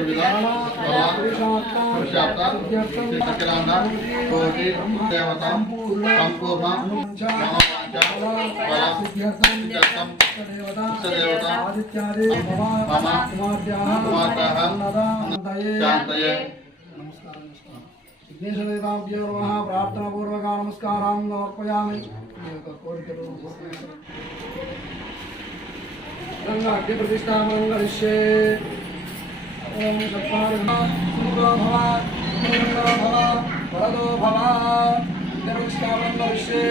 संविधान विघ्नेशदेवाभ्यो नमः प्रार्थनापूर्वका नमस्कारां। समर्पयामि ओम सूर्यो भव सूर्यो भव वरदो भव इन्द्रवृक्षावं भविष्ये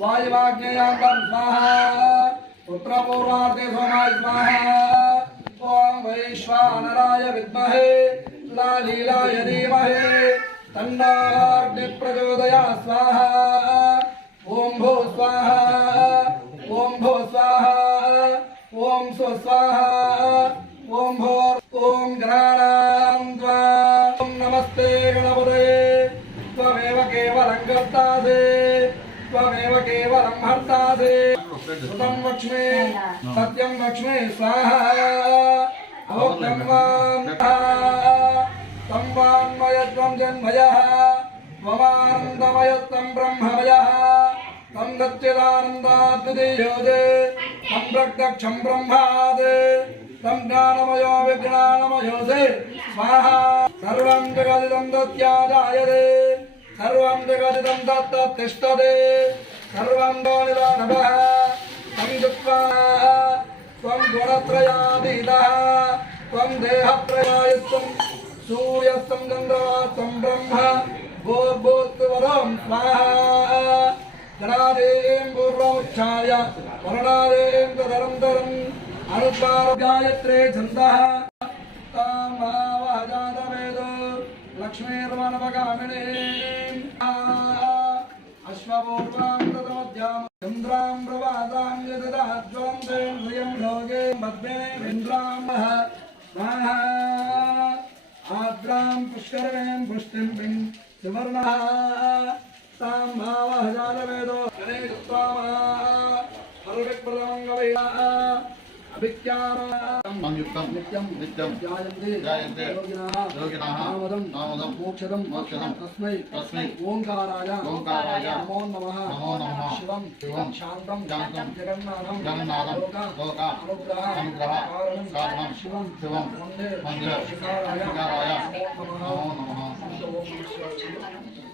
वायुवाग्नेयाङ्गं स्वाहा पुत्रपूर्वार्थे भो स्वाहा ॐ भो स्वाहा। హర్తాసే సుతం లక్ష్మే సత్యం లక్ష్మే స్వాహ వాం తం వాన్మయత్వం జన్మయః త్వమానందమయత్వం బ్రహ్మమయः తం సచ్చిదానందాద్వితీయోదే తం ప్రత్యక్షం బ్రహ్మాదే తం జ్ఞానమయో విజ్ఞానమయోసే స్వాహ సర్వం జగదిదం దత్యాదాయదే సర్వం జగదిదం దత్తతిష్టదే సర్వం సర్వంబోనిదో నమ సంయుక్వా త్వం గుణత్రయాధీతః త్వం దేహత్రయాయుక్తం సూర్యస్తం గంగవా త్వం బ్రహ్మ గోభూత్వరం స్వాహ గణాదేం పూర్వముచ్చార్య వరణాదేం తదనంతరం అనుస్వార గాయత్రే ఛందః తామావహజాతవేదో లక్ష్మీర్వనపగామిణీం सुवर्णः तां भावहजातवेदो गणे युक्तामः सर्वप्रदमङ्गवैः अभिज्ञानः సంయుక్తం నిత్యం నిత్యం ధ్యాయంతే ధ్యాయంతే యోగినః నామదం నామదం మోక్షదం మోక్షదం తస్మై తస్మై ఓంకారాయ ఓంకారాయ నమో నమః నమో నమః శివం శివం శాంతం శాంతం జగన్నాథం జగన్నాథం లోక అనుగ్రహ అనుగ్రహ కారణం శివం శివం వందే వందే శిఖారాయ నమో నమో నమః నమః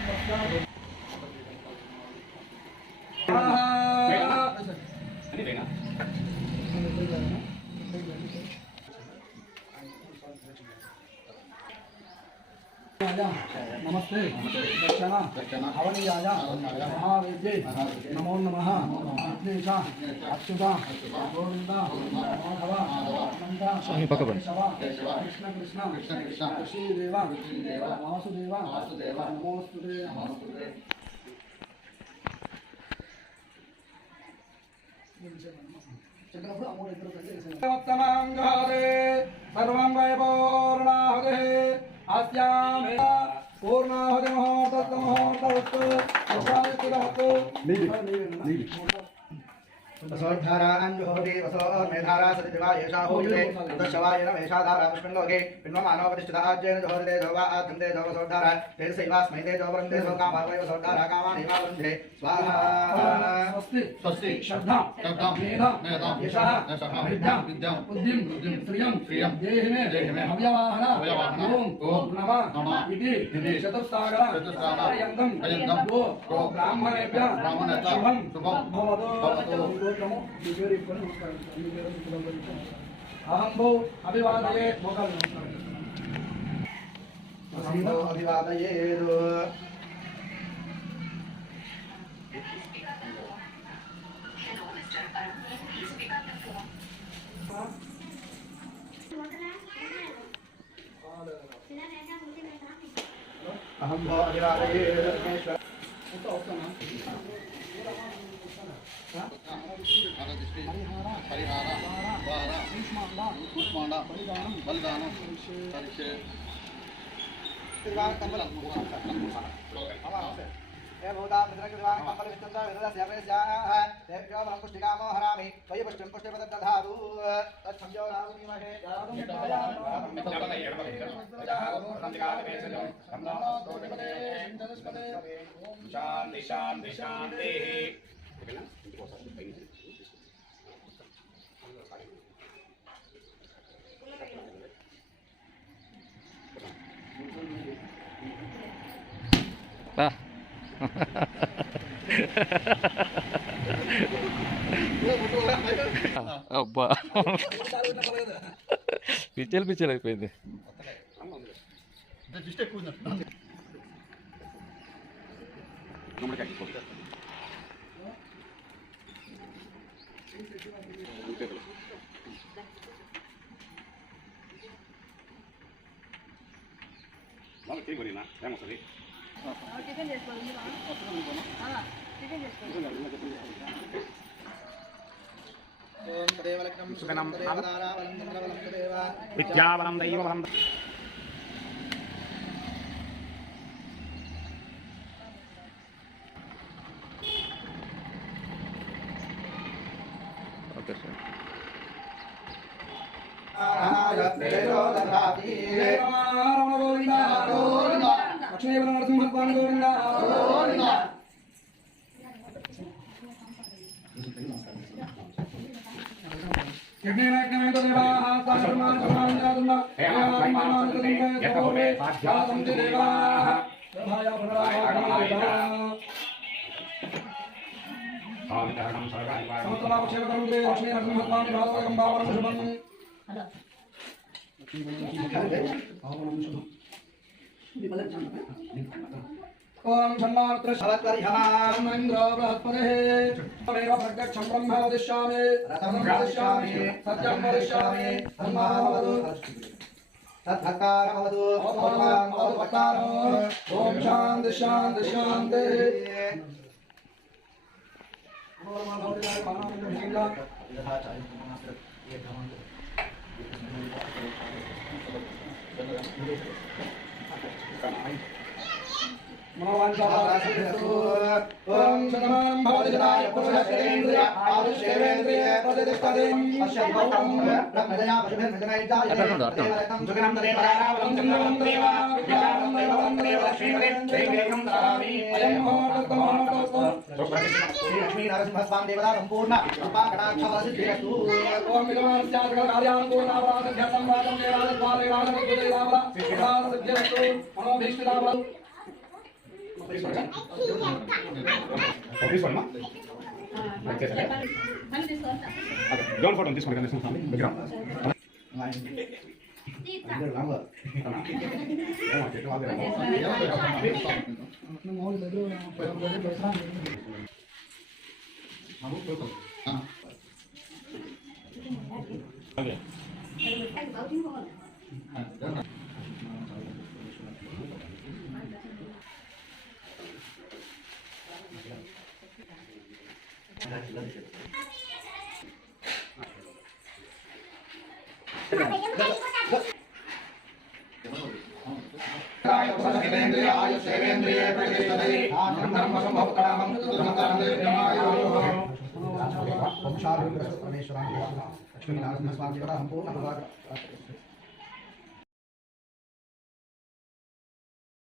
దక్షణ दक्षिणायां नमस्ते। दक्षिणा। हवनीयायां महावेद्ये नमो नमः। विघ्नेशा अच्युता। गोविन्दा माधव। कृष्ण कृष्ण कृष्णदेव वासुदेव। नमोऽस्तु ते चंद्रपुर सर्वं वैपूर्णाहगे నమస్తే చెప్పినప్పుడు అమ్మోడు असोद्धारा अन्जुहोति असो मेधारा सति दिवा येषा होयुरे दशवायेन वेषा धारा पुष्पिन्लोके पिन्वमानो प्रतिष्ठिता आज्येन जोहर्दे जोवा आतन्दे जोवसोद्धारा तेन सैवास्मै ते जोवरन्दे सोकामार्वयोसोद्धारा स्वाहा। स्वस्ति स्वस्ति। श्रद्धां श्रद्धां मेधां मेधां यशः यशः विद्यां विद्यां बुद्धिं बुद्धिं श्रियं श्रियं देहि मे देहि मे अव्यवाहन अव्यवाहन ॐ ॐ नमः नमः। इति इति चतुस्सागरा चतुस्सागरा अयङ्गं अयङ्गं गो ब्राह्मणेभ्यः। ब्राह्मणेभ्यः। शुभं शुभं भवतु। भवतु। శుభం భవతు భవతు. గోత్రము మీ పేరు ఇవ్వండి నమస్కారం మీ పేరు మీ కులం గురించి. అహం భూ అభివాదయే మోకాలు అసంతో అభివాదయేదు అహం భో అభివాదయేదు పరమేశ్వర బలిదానం పరీక్ష ఏ భూతా మిత్రకృతా కంపల విష్ణుతా విరుదస్య ప్రేస్యాః తేభ్యో బలం రామీమహే శాంతి శాంతి శాంతి అబ్బా. పిచ్చలు పిచ్చలు అయిపోయింది. ఎక్కువ ఉంది. టిఫిన్ చేసుకోవాలి టిఫిన్ చేసుకోవాలి ఓం తదేవ లగ్నం సుఖనం తదేవ దారావలం చంద్రవలం తదేవ విద్యాబలం దైవబలం ఓకే సార్. సభాయ పునరావాసనాయ సమస్తలాపక్షేపకరం దే లక్ష్మీ నరసింహస్వామి భాగవతం భావనం శుభం ॐ सन्मात्र शरत्वरिहमान्द्रो बृहस्पतिः तमेव प्रत्यक्षं ब्रह्म वदिष्यामि रतं वदिष्यामि सत्यं वदिष्यामि धर्मः भवतु तद्भक्तार भवतु भगवान् भवतु भक्तारो ॐ शान्ति शान्ति शान्तिः ॐ शतमानं भवति सदाय पुरुषश्रेन्द्रिय आदिश्रेवेन्द्रिय प्रतिष्ठतिम् अस्य भौतं ब्रह्मजया पशुभिर्भजनैताय देवरतं सुखिनं देवरारावं चन्द्रवं देवा विद्यावं देवं देवलक्ष्मीपतिं देवेकं ददामि अयं मोहनकमोहन కటాక్ష వసిద్ధిరస్తు ఓం విగమాస్యాసకల కార్యాన్ పూర్ణావరాసధ్యర్థం వాదం దేవాదద్వారేవాదం ஆயுஷேவேந்திரியே பிரதிபதை ஆனந்தம் வசம்பவ கடாமம் துர்மந்தாந்தே நமாயோ తీసుకోండి కనీసం స్వామి విగ్రహం లక్ష్మీ నరసింహస్వామి దేవతా సంపూర్ణ కృపా